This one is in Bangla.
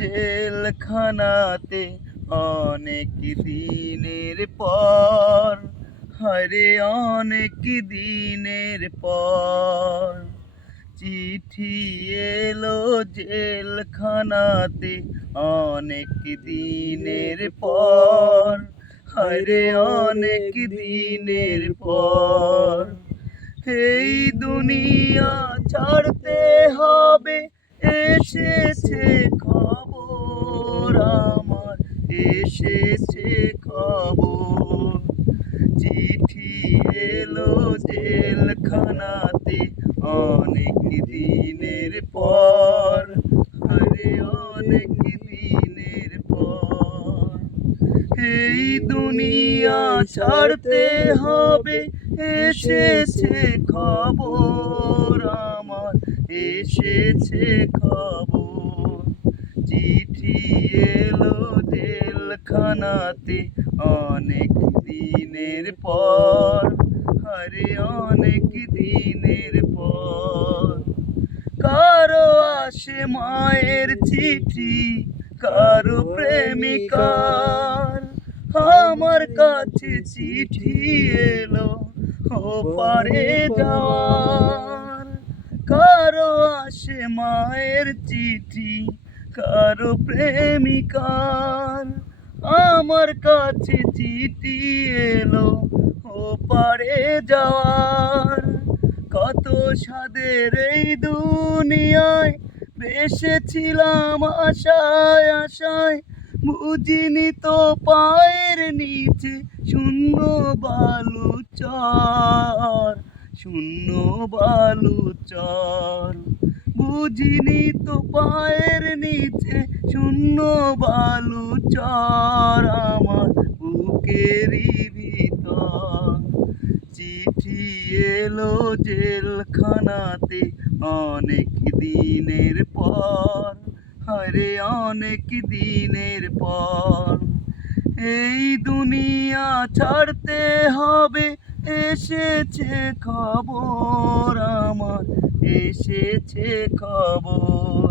জেলখানাতে অনেক দিনের পর, হরে অনেক দিনের পর। চিঠি এলো জেলখানাতে অনেক দিনের পর, হরে অনেক দিনের পর। এই দুনিয়া ছাড়তে হবে, এসেছে খবর আমার, এসেছে খবর। চিঠি এলো জেলখানাতে অনেক দিনের পর, আরে অনেক দিনের পর। এই দুনিয়া ছাড়তে হবে, এসেছে খবর আমার, এসেছে খবর। চিঠি এলো জেলখানাতে অনেক দিনের পর, আরে অনেক দিনের পর। কারো আসে মায়ের চিঠি, কারো প্রেমিকার, আমার কাছে চিঠি এলো ওপারে যাওয়ার। কারো আসে মায়ের চিঠি, কারো প্রেমিকার, আমার কাছে চিঠি এলো ওপারে যাওয়ার। কত সাদের এই দুনিয়ায় বেসেছিলাম আশায় আশায়, বুঝিনি তো পায়ের নিচে শূন্য বালু চর, শূন্য বালু চর। বুঝিনি তো পায়ের নিচে শূন্য বালু চর আমার বুকেরই ভিতর। চিঠি এলো জেলখানাতে অনেক দিনের পর, আরে অনেক দিনের পর। এই দুনিয়া ছাড়তে হবে, এসেছে খবর আমার, এসেছে খবর।